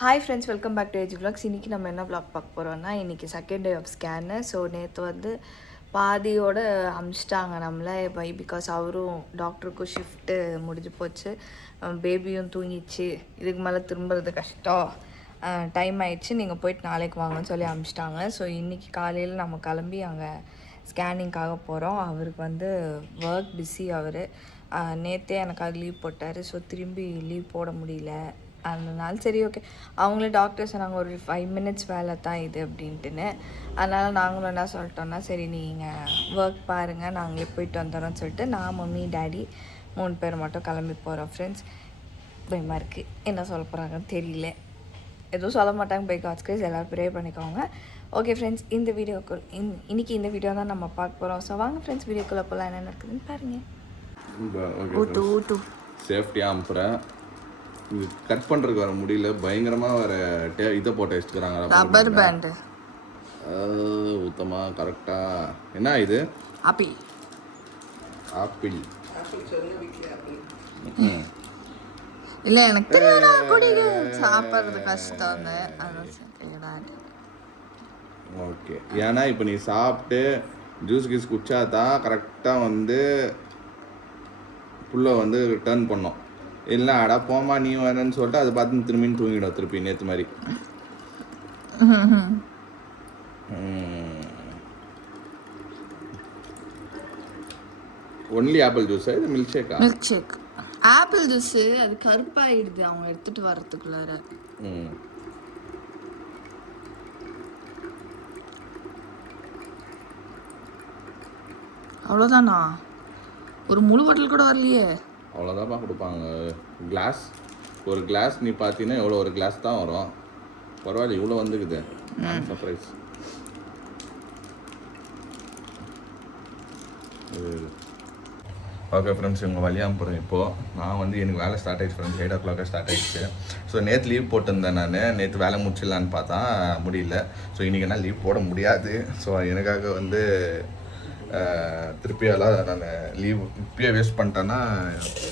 Hi friends, welcome back to age vlogs. இன்றைக்கி நம்ம என்ன விலாக் பார்க்க போகிறோம்னா, இன்றைக்கி second day of scan. So நேற்று வந்து பாதியோடு அமிச்சிட்டாங்க நம்மளை பிகாஸ் அவரும் டாக்டருக்கும் ஷிஃப்ட்டு முடிஞ்சு போச்சு, பேபியும் தூங்கிச்சு. இதுக்கு மேலே திரும்புறது கஷ்டம், டைம் ஆயிடுச்சு, நீங்கள் போயிட்டு நாளைக்கு வாங்கன்னு சொல்லி அமிச்சிட்டாங்க. ஸோ இன்றைக்கி காலையில் நம்ம கிளம்பி அங்கே ஸ்கேனிங்காக போகிறோம். அவருக்கு வந்து ஒர்க் பிஸி. அவர் நேற்றே எனக்காக லீவ் போட்டார். ஸோ திரும்பி லீவ் போட முடியல. அதனால சரி ஓகே, அவங்களே டாக்டர் சொன்னாங்க ஒரு 5 minutes வேலை தான் இது அப்படின்ட்டுன்னு. அதனால் நாங்களும் என்ன சொல்லிட்டோன்னா, சரி நீங்கள் ஒர்க் பாருங்கள், நாங்களே போயிட்டு வந்துடுறோம்னு சொல்லிட்டு நான், மம்மி, டேடி 3 பேர் மட்டும் கிளம்பி போகிறோம். ஃப்ரெண்ட்ஸ், பயமாக இருக்குது, என்ன சொல்ல போகிறாங்கன்னு தெரியல. எதுவும் சொல்ல மாட்டாங்க, பை காட்ஸ் கிரேஸ், எல்லோரும் ப்ரே பண்ணிக்கோங்க. ஓகே ஃப்ரெண்ட்ஸ், இந்த வீடியோக்குள் இன்றைக்கி இந்த வீடியோ தான் நம்ம பார்க்க போகிறோம். ஸோ வாங்க ஃப்ரெண்ட்ஸ், வீடியோக்குள்ளே போகலாம், என்ன நடக்குதுன்னு பாருங்கள். சேஃப்டியாக அனுப்புகிறேன். இது கட் பண்ணுறதுக்கு வர முடியல, பயங்கரமாக வர இதை போட்டு வச்சுக்கிறாங்க, ரப்பர் பேண்டு ஊத்தமாக கரெக்டாக. என்ன இது? ஆப்பிள். ஆப்பிள் இல்லை, எனக்கு தெரியல, குடிக்க சாப்பிட்றது கஷ்டம். ஓகே, ஏன்னா இப்போ நீ சாப்பிட்டு ஜூஸ் கீஸ் குடிச்சா தான் கரெக்டாக வந்து புல்லை வந்து டர்ன் பண்ணோம். இல்லை அடா போமா நீ வரேன்னு சொல்லிட்டு அதை பார்த்து திரும்பின்னு தூங்கிடும், திருப்பி நேற்று மாதிரி. ஒன்லி ஆப்பிள் ஜூஸா இது மில்க் ஷேக்கா? Milk shake apple juice. அது கருப்பாயிடுது அவங்க எடுத்துட்டு வரதுக்குள்ளார. அவ்வளோதானா? ஒரு முழு பாட்டில் கூட வரலையே. அவ்வளோதான்ப்பா கொடுப்பாங்க. கிளாஸ், ஒரு கிளாஸ் நீ பார்த்தீங்கன்னா எவ்வளோ, ஒரு கிளாஸ் தான் வரும். பரவாயில்ல, இவ்வளோ வந்துக்குது. சர்ப்ரைஸ். ஓகே ஃப்ரெண்ட்ஸ், இவங்க வழியாக போகிறேன். இப்போது நான் வந்து எனக்கு வேலை ஸ்டார்ட் ஆகிடுச்சு ஃப்ரெண்ட்ஸ், 8 o'clock ஸ்டார்ட் ஆகிடுச்சு. ஸோ நேற்று லீவ் போட்டிருந்தேன், நான் நேற்று வேலை முடிச்சிடலான்னு பார்த்தா முடியல. ஸோ இன்றைக்கி என்ன லீவ் போட முடியாது. ஸோ எனக்காக வந்து திருப்பியெல்லாம் நான் லீவ் இப்பயே வேஸ்ட் பண்ணிட்டேன்னா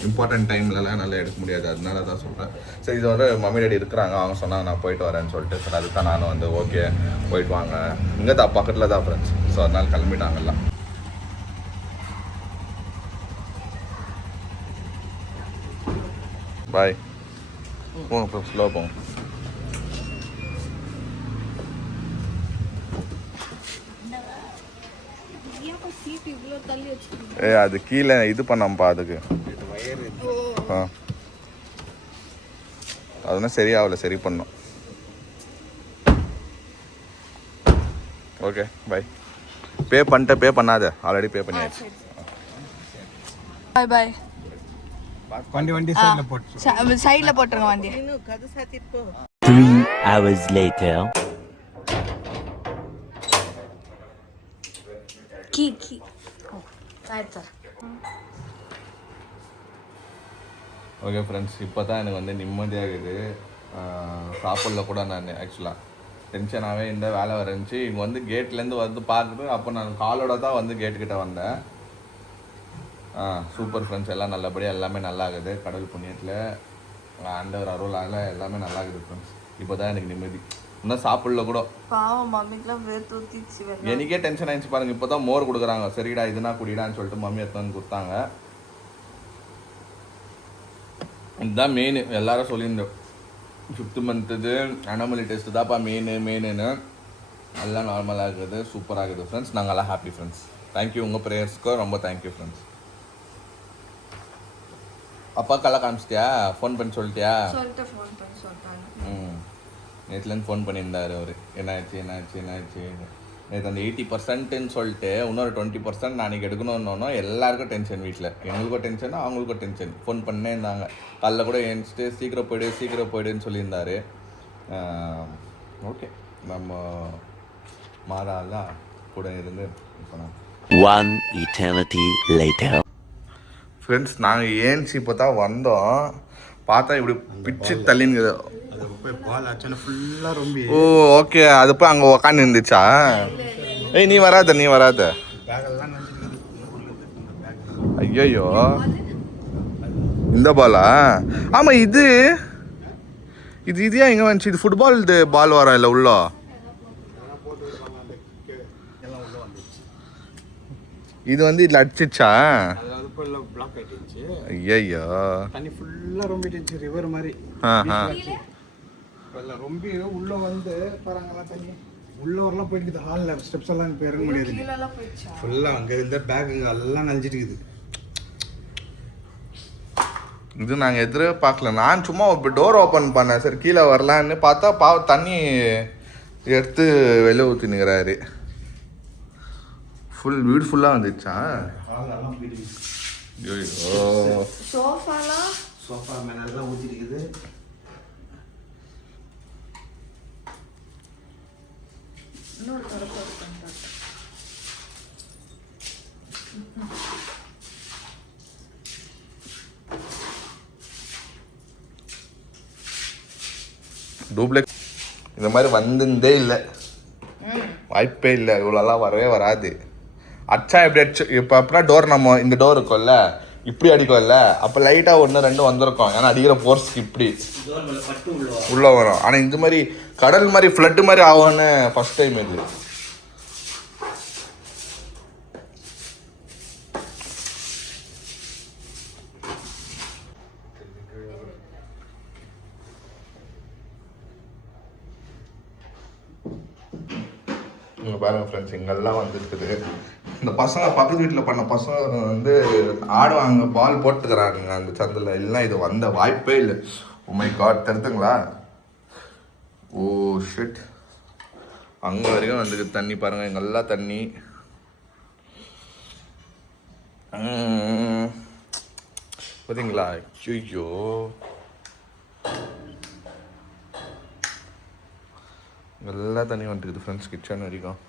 இம்பார்ட்டன்ட் டைம்லலாம் நல்லா எடுக்க முடியாது. அதனால தான் சொல்கிறேன். சரி, இது வந்து மம்மி டேடி இருக்கிறாங்க, அவங்க சொன்னாங்க நான் போயிட்டு வரேன்னு சொல்லிட்டு. சரி, அதுக்கு தான் நானும் வந்து ஓகே போயிட்டு வாங்க, இங்கே தான் பக்கத்தில் தான் ஃப்ரெண்ட்ஸ். ஸோ அதனால கிளம்பிட்டாங்கல்ல. பாய். போங்க இப்போ ஸ்லோ போங்க. அது கீழே இது பண்ணாமப்பா, அதுக்கு அதெல்லாம் சரியாகல, சரி பண்ணோம். Okay bye. பே பண்ணிட்ட, பே பண்ணாத, ஆல்ரெடி பே பண்ணியாச்சு. பாய் பாய். வண்டி சைடுல போட்டு சைடுல போட்டுருங்க வண்டி. 3 hours later. கீ ஓகே ஃப்ரெண்ட்ஸ், இப்போ தான் எனக்கு வந்து நிம்மதியாகுது. சாப்பிடல கூட நான் ஆக்சுவலாக டென்ஷனாகவே இந்த வேலை வரந்துச்சு. இங்கே வந்து கேட்லேருந்து வந்து பார்த்துட்டு அப்போ நான் காலோட தான் வந்து கேட்டுக்கிட்ட வந்தேன். சூப்பர் ஃப்ரெண்ட்ஸ், எல்லாம் நல்லபடியாக எல்லாமே நல்லா ஆகுது. கடவுள் புண்ணியத்தில் ஆண்டவர் அருளால் எல்லாமே நல்லா ஆகுது ஃப்ரெண்ட்ஸ். இப்போ தான் எனக்கு நிம்மதி. இன்னும் சாப்பிடல கூட. எனக்கே டென்ஷன் ஆயிடுச்சு பாருங்க. இப்போ தான் மோர் கொடுக்குறாங்க. சரிடா இதுனா குடிடான்னு சொல்லிட்டு மம்மி எடுத்து கொடுத்தாங்க. இதுதான் மெயின். எல்லாரும் சொல்லியிருந்தோம் 5th month இது அனாமலி டெஸ்ட்டு தான்ப்பா மெயினுன்னு. எல்லாம் நார்மலாக இருக்குது, சூப்பராக இருக்குது ஃப்ரெண்ட்ஸ். நாங்கள்லாம் ஹாப்பி ஃப்ரெண்ட்ஸ். தேங்க்யூ, உங்கள் ப்ரேயர்ஸ்க்கு ரொம்ப தேங்க்யூ ஃப்ரெண்ட்ஸ். அப்பாக்கெல்லாம் காமிச்சிட்டியா? ஃபோன் பண்ணி சொல்லிட்டியா? நேற்றுலேருந்து ஃபோன் பண்ணியிருந்தார் அவர். என்னாச்சு நேற்று அந்த 80%ன்னு சொல்லிட்டு இன்னொரு 20% நாளைக்கு எடுக்கணும்னு எல்லாருக்கும் டென்ஷன். வீட்டில் எங்களுக்கும் டென்ஷன், அவங்களுக்கும் டென்ஷன். ஃபோன் பண்ணே இருந்தாங்க. காலைல கூட எழுந்துட்டு சீக்கிரம் போய்டுன்னு சொல்லியிருந்தார். ஓகே, நம்ம மாதாலாம் கூட இருந்து இப்போ நான் 1 eternity later. ஃப்ரெண்ட்ஸ், நாங்கள் ஏன்ச்சு இப்போ தான் வந்தோம். பார்த்தா இப்படி பிச்சு தள்ளின்னு. ஓ ஓகே, அது போய் அங்கே உக்காந்து இருந்துச்சா? ஏய் நீ வராத. ஐயோ, இந்த பாலா? ஆமாம், இது ஏன் இங்கே வந்துச்சு? இது ஃபுட்பால் இது பால் வர இல்லை உள்ள இது வந்து இதில் அடிச்சிச்சா? பிளாக் ஆயிடுச்சு. ஐயோ தண்ணி ஃபுல்லாக ரொம்பிட்டு ரிவர் மாதிரி. ரொம்ப உள்ள வந்து பாருங்கலாம் தண்ணி உள்ள வரலாம் போயிட்டு ஹாலில் ஸ்டெப்ஸ் எல்லாம் இப்போ இறங்க முடியாது. ஃபுல்லாக அங்கே இருந்த பேக் எல்லாம் நனைஞ்சிட்டு இருக்குது. இது நாங்கள் எதிரே பார்க்கல. நான் சும்மா டோர் ஓப்பன் பண்ணேன், சரி கீழே வரலான்னு பார்த்தா பாவம் தண்ணி எடுத்து வெளியே ஊற்றினுங்கிறாரு. ஃபுல் வீடு ஃபுல்லாக வந்துடுச்சா? ஹாலெல்லாம் போயிட்டு ஐயோ சோஃபா மேலே எல்லாம் ஊற்றிருக்குது. டூப்ளெக்ஸ் இந்த மாதிரி வந்ததே இல்லை, வாய்ப்பே இல்லை. இவ்வளோலாம் வரவே வராது. அச்சா எப்படி அடிச்சு இப்போ அப்படின்னா டோர் நம்ம இந்த டோர் இருக்கும்ல இப்படி அடிக்கும்ல, அப்போ லைட்டாக 1-2 வந்திருக்கும். ஏன்னா அடிக்கிற ஃபோர்ஸ்க்கு இப்படி உள்ளே வரும். ஆனால் இந்த மாதிரி கடல் மாதிரி ஃப்ளட்டு மாதிரி ஆகும்னு ஃபஸ்ட் டைம் இது. இங்கே பாருங்கள் ஃப்ரெண்ட்ஸ், இங்கெல்லாம் வந்துருக்குது. இந்த பசங்க பக்கத்து வீட்டில் பண்ண பசங்க வந்து ஆடுவாங்க, பால் போட்டுக்கிறாங்க அந்த சந்தில். இல்லைன்னா இது வந்த வாய்ப்பே இல்லை. ஓ மை காட், தெரிஞ்சுங்களா? ஓ ஷிட், அங்கே வரைக்கும் வந்துருக்கு தண்ணி. பாருங்கள் இங்கெல்லாம் தண்ணி. பார்த்தீங்களா? ஐயோ எல்லாம் தண்ணி வந்துருக்குது ஃப்ரெண்ட்ஸ். கிச்சன் வரைக்கும்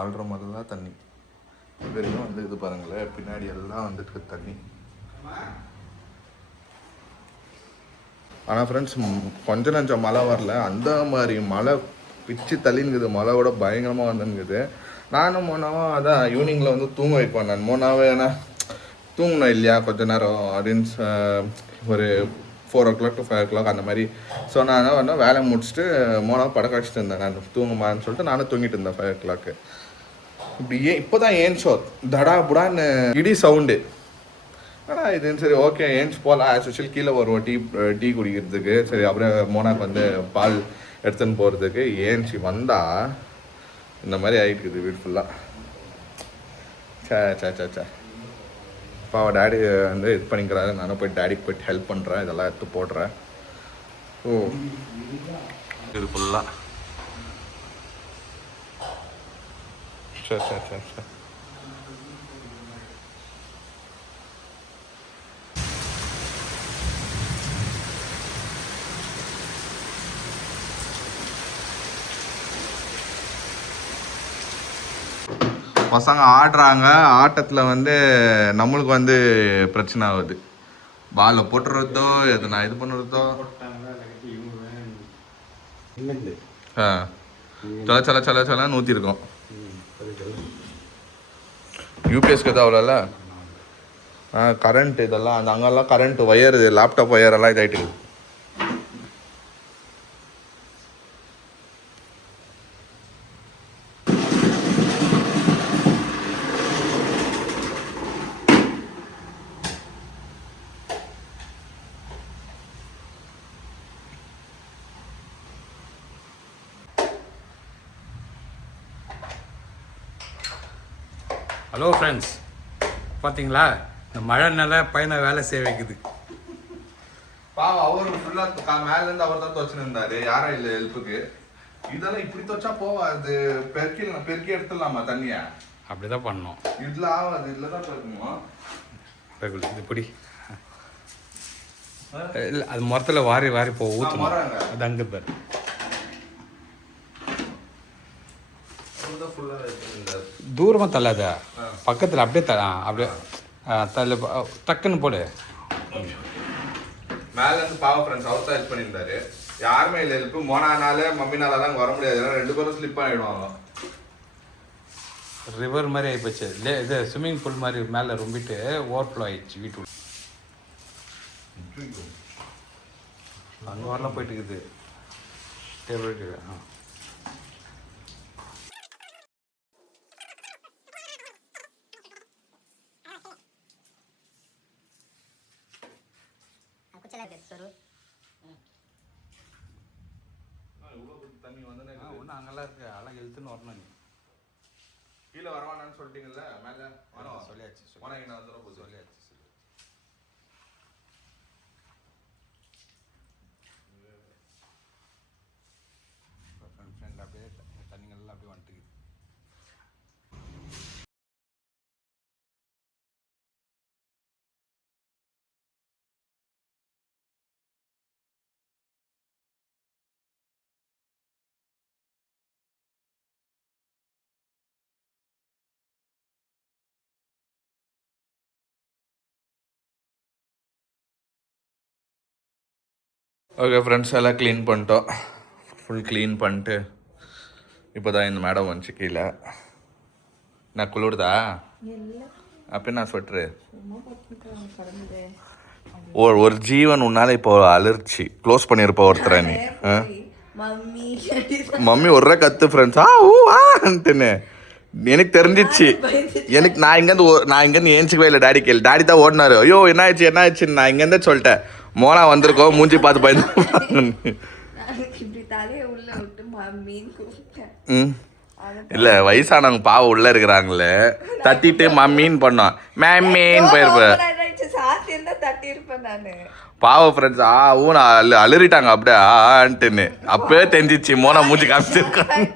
ஆள்ற மாதிரிலாம் தண்ணி வரைக்கும் வந்துருக்குது. பாருங்களேன் பின்னாடி எல்லாம் வந்துட்டு தண்ணி. ஆனால் ஃப்ரெண்ட்ஸ் கொஞ்சம் நஞ்சம் மழை வரல, அந்த மாதிரி மழை பிச்சு தள்ளினுக்குது. மழையோட பயங்கரமாக வந்துருக்குது. நானும் மோனாவும் அதான் ஈவினிங்கில் வந்து தூங்க வைப்பேன். நான் மோனாவே ஏன்னா தூங்கணும் இல்லையா கொஞ்ச நேரம் அப்படின்னு ஒரு 4 o'clock to 5 o'clock அந்த மாதிரி. ஸோ நான் வந்து வேலை முடிச்சுட்டு மோனாவை படக்க வச்சுட்டு இருந்தேன். நான் தூங்குமான்னு சொல்லிட்டு நானும் தூங்கிட்டு இருந்தேன் 5 o'clock. இப்படி இப்போ தான் ஏன்ச்சோ தடா புடான்னு இடி சவுண்டு. ஆனால் இதுன்னு சரி ஓகே ஏன்ச்சு போகலாம். ஆஸ் யூஷுவல் கீழே வருவோம் டீ குடிக்கிறதுக்கு. சரி அப்புறம் மோனாக்கு வந்து பால் எடுத்துன்னு போகிறதுக்கு ஏன்ச்சி வந்தால் இந்த மாதிரி ஆகிட்டுக்குது வீடு ஃபுல்லாக. சே இப்போ அவள் டேடி வந்து இது பண்ணிக்கிறாரு. நானும் போய் டேடிக்கு போய்ட்டு ஹெல்ப் பண்ணுறேன், இதெல்லாம் எடுத்து போடுறேன். ஓ இது ஃபுல்லாக சரி பசங்க ஆடுறாங்க. ஆட்டத்தில் வந்து நம்மளுக்கு வந்து பிரச்சனை ஆகுது. பாலை போட்டுறதோ எது நான் இது பண்ணுறதோ சல நூற்றிருக்கோம். யூபிஎஸ்க்கு எதாவது அவ்வளோல கரண்ட் இதெல்லாம் அந்த அங்கெல்லாம் கரண்ட் ஒயர் லேப்டாப் ஒயர் எல்லாம் இதாகிட்டு. ஹலோ ஃப்ரெண்ட்ஸ், பார்த்தீங்களா இந்த மழைனால பையனை வேலை செய்ய வைக்குது. பாவம் அவரு ஃபுல்லாக மேலேருந்து அவர் தான் துவச்சுன்னு இருந்தாரு, யாரும் இல்லை ஹெல்ப்புக்கு. இதெல்லாம் இப்படி துவச்சா போவாது, பெருக்கி எடுத்துடலாமா தண்ணியை? அப்படி தான் பண்ணோம். இதில் ஆகாது, இதில் தான் பெருக்குமா? இது பிடி இல்லை, அது மரத்தில் வாரி போ ஊற்றணும். அது அங்கே பாரு. தூரமாக தள்ளாத, பக்கத்தில் அப்படியே அப்படியே தள்ள டக்குன்னு போடு. மேலேருந்து பாவம் ஃப்ரெண்ட்ஸ் அவர் தான் ஹெல்ப் பண்ணியிருந்தாரு. யாருமே இல்லை ஹெல்ப்பு. மோனானால மம்மினால தான் வர முடியாது, ஏன்னா 2 பேரும் ஸ்லிப் ஆகிடுவாங்க. ரிவர் மாதிரி ஆகிப்போச்சு. இது ஸ்விம்மிங் பூல் மாதிரி மேலே ரொம்பிட்டு ஓவர்ஃப்ளோ ஆயிடுச்சு வீட்டுக்குள்ள. அங்கே வரலாம் போயிட்டு இருக்குது டேபிள் கீழே தண்ணி வந்து ஒன்றும் அங்கெல்லாம் இருக்கு அதெல்லாம் எழுத்துன்னு வரணும் நீ கீழே வரவானான்னு சொல்லிட்டீங்கல்ல மேலே வரோம் சொல்லியாச்சு ஆனால் என்ன வந்துடும் சொல்லியாச்சு ஃப்ரெண்ட் அப்படியே தண்ணிங்கள்லாம் அப்படியே வந்துட்டு ஓகே ஃப்ரெண்ட்ஸ் எல்லாம் க்ளீன் பண்ணிட்டோம் ஃபுல் க்ளீன் பண்ணிட்டு இப்போ தான் இந்த மேடம் வந்துச்சு கீழே நான் குளிர்தா அப்போ நான் ஸ்வெட்ரு ஒரு ஜீவன் உன்னால இப்போ அலர்ச்சி க்ளோஸ் பண்ணியிருப்ப ஒருத்தர நீ மம்மி ஒரே கத்து ஃப்ரெண்ட்ஸ் ஆன்ட்டுன்னு எனக்கு தெரிஞ்சிச்சு எனக்கு நான் இங்கேருந்து ஏஞ்சிக்கவே இல்லை டாடி கேள்வி டாடி தான் ஓடினாரு ஐயோ என்ன ஆச்சுன்னு நான் இங்கேருந்தே சொல்லிட்டேன் மோனா வந்திருக்கோம் மூஞ்சி பார்த்து பயந்து இல்லை வயசானவங்க பாவம் உள்ள இருக்கிறாங்களே தட்டிட்டு மம்மின்னு பண்ணோம் மேம்மேன்னு போயிருப்பேன் பாவ ஃப்ரெண்ட்ஸ் ஊனா அலறிட்டாங்க அப்படியே ஆன்ட்டுன்னு அப்பவே தெரிஞ்சிச்சு மோனா மூஞ்சி காமிச்சிருக்காங்க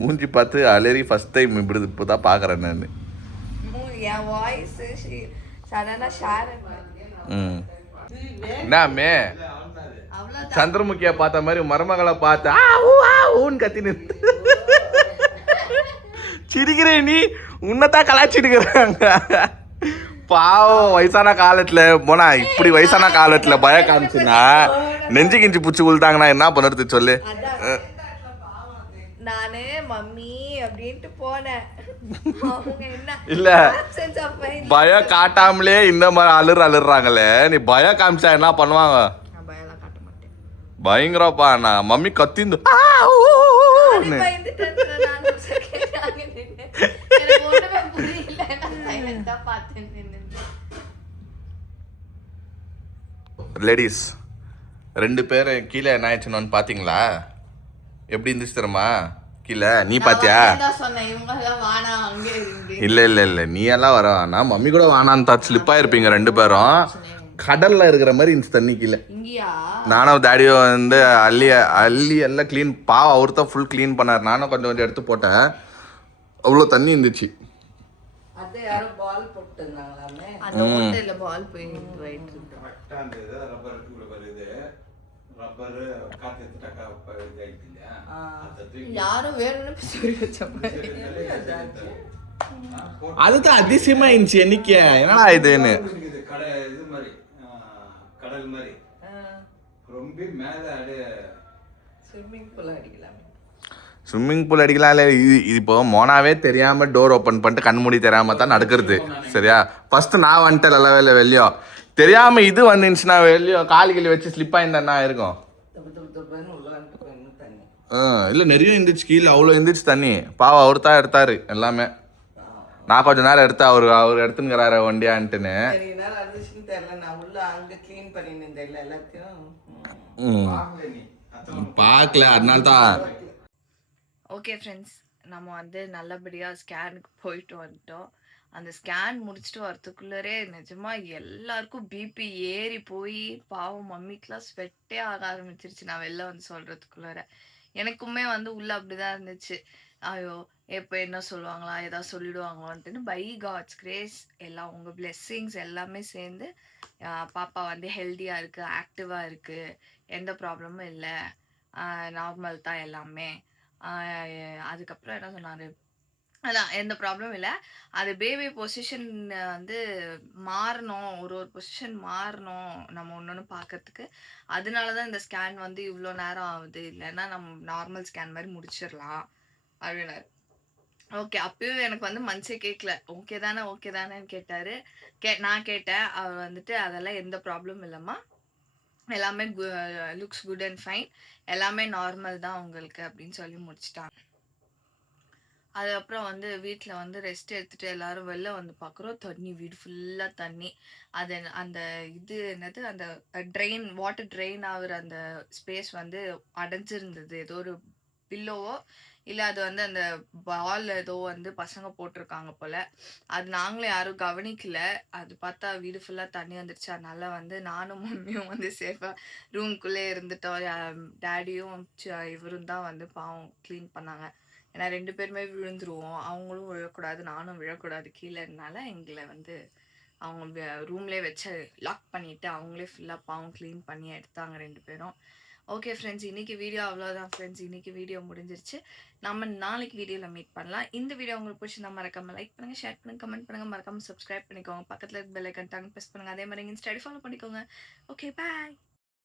மூஞ்சி பார்த்து அலறி ஃபர்ஸ்ட் டைம் இப்படி இப்போ தான் பார்க்குறேன் நான் என் வாய்ஸ் சடனா ஷேர் என்னமே சந்திரமுகியா பார்த்த மாதிரி மருமகளை பார்த்து ஊன்னு கத்தி நிறுத்து சிரிக்கிறேன் நீ உன்னதான் கலாச்சிருக்கிறாங்க பாவம் வயசான காலத்துல போனா இப்படி வயசான காலத்துல பயம் காமிச்சுன்னா நெஞ்சு கிஞ்சி புடிச்சு உள்தாங்கன்னா என்ன பண்ணுறது சொல்லு நானு மம்மி அப்படின்ட்டு போனேன் இல்ல பயம் காட்டாமலே இந்த மாதிரி அழுறாங்களே நீ பயம் காமிச்சா என்ன பண்ணுவாங்க பயங்கரப்பா நான் மம்மி கத்திந்து லேடிஸ் 2 பேர் கீழே என்ன ஆயிடுச்சுன்னு பாத்தீங்களா எப்படி இருந்துச்சு தெரியுமா கீழே நீ பாத்தியா இல்ல நீ எல்லாம் வர வேணா மம்மி கூட வேணான்னு தான் ஸ்லிப்பா இருப்பீங்க 2 பேரும் கடல்ல இருக்கிற மாதிரி இருந்துச்சு தண்ணி கீழே நானும் டாடியும் வந்து அள்ளி எல்லாம் க்ளீன் பாவம் அவர் தான் ஃபுல் க்ளீன் பண்ணார் நானும் கொஞ்சம் எடுத்து போட்டேன் அவ்வளோ தண்ணி இருந்துச்சு அதுதான் அதிசயமா இருந்துச்சு என்னைக்கு என்னடா இதுன்னு கடல் மாதிரி ரொம்ப மேலே ஸ்விம்மிங் பூல் அடிக்கலாம் இல்லை இப்போ மோனாவே தெரியாம டோர் ஓப்பன் பண்ணிட்டு கண்மூடி தெரியாம தான் நடக்கிறது சரியா ஃபர்ஸ்ட் நான் வந்துட்டேன் நல்லவே வெளியோ தெரியாம இது வந்துச்சுன்னா வெளியோ காலி கிளி வச்சு ஸ்லிப் ஆயிருந்தா இருக்கும் இல்லை நிறைய இருந்துச்சு கீழே அவ்வளோ இருந்துச்சு தண்ணி பாவம் அவர் தான் எடுத்தாரு எல்லாமே நான் கொஞ்ச நேரம் எடுத்து அவர் எடுத்துங்கிறாரு வண்டியான்ட்டுன்னு பார்க்கல அதனால தான். ஓகே ஃப்ரெண்ட்ஸ் நம்ம வந்து நல்லபடியாக ஸ்கேனுக்கு போயிட்டு வந்துட்டோம். அந்த ஸ்கேன் முடிச்சுட்டு வரத்துக்குள்ளரே நிஜமா எல்லாருக்கும் பிபி ஏறி போய் பாவம் மம்மிக்கெலாம் ஸ்வெட்டே ஆக ஆரம்பிச்சிருச்சு. நான் வெளில வந்து சொல்கிறதுக்குள்ளர எனக்குமே வந்து உள்ளே அப்படிதான் இருந்துச்சு. ஐயோ எப்போ என்ன சொல்லுவாங்களா ஏதாவது சொல்லிடுவாங்களோன்ட்டுன்னு. பை காட்ஸ் கிரேஸ் எல்லாம் உங்கள் பிளெஸ்ஸிங்ஸ் எல்லாமே சேர்ந்து பாப்பா வந்து ஹெல்த்தியாக இருக்குது, ஆக்டிவாக இருக்குது, எந்த ப்ராப்ளமும் இல்லை, நார்மல் தான் எல்லாமே. அதுக்கப்புறம் என்ன சொன்னார், அதான் எந்த ப்ராப்ளமும் இல்லை. அது பேபி பொசிஷன் வந்து மாறணும், ஒரு பொசிஷன் மாறணும் நம்ம ஒன்று பார்க்கறதுக்கு. அதனால தான் இந்த ஸ்கேன் வந்து இவ்வளோ நேரம் ஆகுது, இல்லைன்னா நம்ம நார்மல் ஸ்கேன் மாதிரி முடிச்சிடலாம் அப்படின்னாரு. ஓகே. அப்பயும் எனக்கு வந்து மனசே கேட்கல. ஓகே தானேன்னு கேட்டாரு. நான் கேட்டேன். அவர் வந்துட்டு அதெல்லாம் எந்த ப்ராப்ளமும் இல்லம்மா. எல்லாமே லுக்ஸ் குட் அண்ட் ஃபைன். எல்லாமே நார்மல் தான் உங்களுக்கு அப்படின்னு சொல்லி முடிச்சுட்டாங்க. அதுக்கப்புறம் வந்து வீட்ல வந்து ரெஸ்ட் எடுத்துட்டு எல்லாரும் வெளில வந்து பார்க்குறோம். தண்ணி வீடு ஃபுல்லா தண்ணி. அது அந்த இது என்னது அந்த வாட்டர் ட்ரெயின் ஆகுற அந்த ஸ்பேஸ் வந்து அடைஞ்சிருந்தது. ஏதோ ஒரு பில்லோவோ இல்ல அது வந்து அந்த பால் ஏதோ வந்து பசங்க போட்டிருக்காங்க போல. அது நாங்களும் யாரும் கவனிக்கல. அது பார்த்தா வீடு ஃபுல்லா தண்ணி வந்துருச்சு. அதனால வந்து நானும் மம்மியும் வந்து சேஃபா ரூம்குள்ளே இருந்துட்டோம். டாடியும் இவரும் தான் வந்து பாவம் க்ளீன் பண்ணாங்க. ஏன்னா 2 பேருமே விழுந்துருவோம். அவங்களும் விழக்கூடாது, நானும் விழக்கூடாது கீழனால எங்கள வந்து அவங்க ரூம்லேயே வச்சு லாக் பண்ணிட்டு அவங்களே ஃபுல்லா பாவம் க்ளீன் பண்ணி எடுத்தாங்க 2 பேரும். ஓகே ஃப்ரெண்ட்ஸ், இன்னைக்கு வீடியோ அவ்வளோதான் ஃப்ரெண்ட்ஸ். இன்னைக்கு வீடியோ முடிஞ்சிருச்சு. நம்ம நாளைக்கு வீடியோவில் மீட் பண்ணலாம். இந்த வீடியோ உங்களுக்கு பிடிச்சிருந்தா மறக்காம லைக் பண்ணுங்க, ஷேர் பண்ணுங்க, கமெண்ட் பண்ணுங்க, மறக்காம சப்ஸ்கிரைப் பண்ணிக்கோங்க. பக்கத்தில் பெல் ஐக்கன் ப்ரெஸ் பண்ணுங்க. அதே மாதிரி இன்ஸ்டாடி ஃபாலோ பண்ணிக்கோங்க. Okay bye.